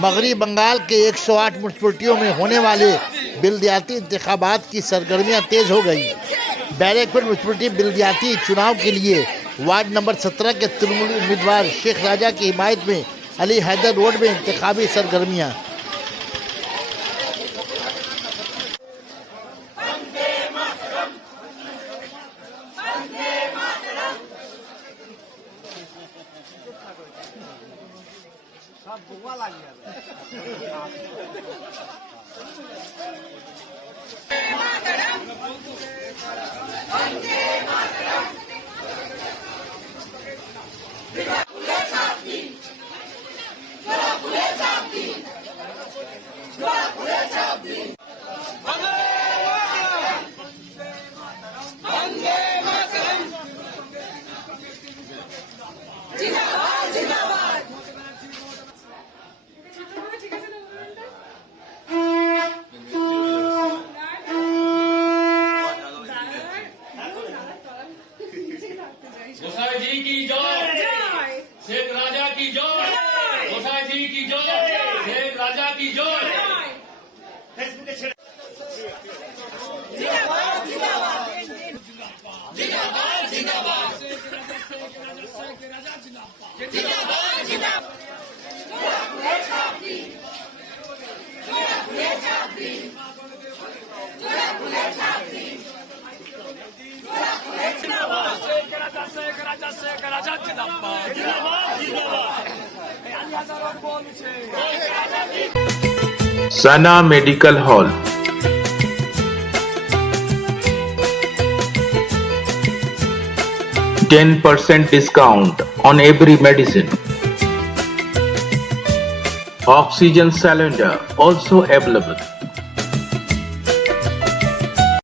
मगरबी बंगाल के 108 म्यूनसिपलिटियों में होने वाले बलदियाती इंतखाबात की सरगर्मियां तेज हो गई। बैरकपुर म्यूनसिपलिटी बलदियाती चुनाव के लिए वार्ड नंबर 17 के तृणमूली उम्मीदवार शेख राजा की हिमायत में अली हैदर रोड में इंतखाबी सरगर्मियां। गोसाई जी की जय, शेख राजा की जय, गोसाई जी की जय, शेख राजा की जय। जिंदाबाद जिंदाबाद जिंदाबाद जिंदाबाद जिंदाबाद जिंदाबाद Sana Medical Hall. 10% discount on every medicine. Oxygen cylinder also available.